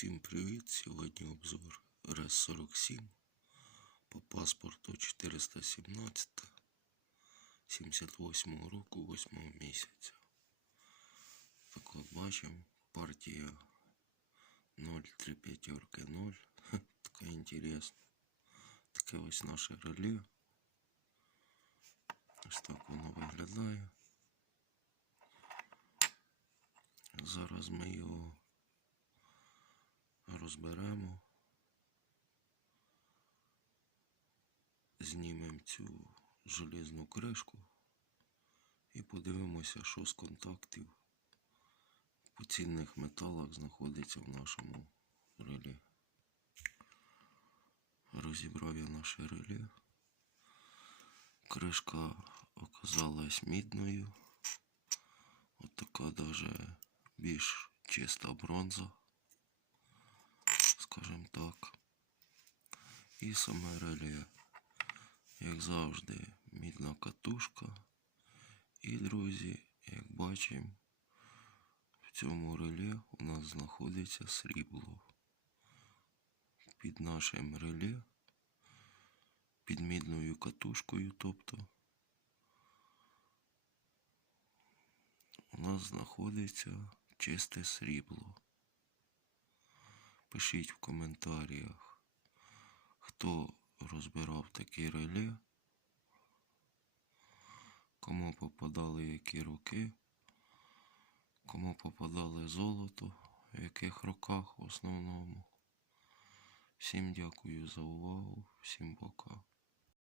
Всім привіт! Сьогодні обзор РС-47 по паспорту 417 78 року 8 місяця. Так от бачимо, партія 035 0. Така інтересна. Таке ось наше реле. Ось так воно виглядає. Зараз ми його розберемо. Знімемо цю железну кришку і подивимося, що з контактів по цінних металах знаходиться в нашому реле. Розібрав я наше реле. Кришка оказалась мідною. От така даже більш чиста бронза І саме реле, як завжди, мідна катушка. І, друзі, як бачимо, в цьому реле у нас знаходиться срібло. Під нашим реле, під мідною катушкою, тобто, у нас знаходиться чисте срібло. Пишіть в коментарях, хто розбирав такі реле, кому попадали які роки, кому попадали золото, в яких роках в основному. Всім дякую за увагу, всім пока.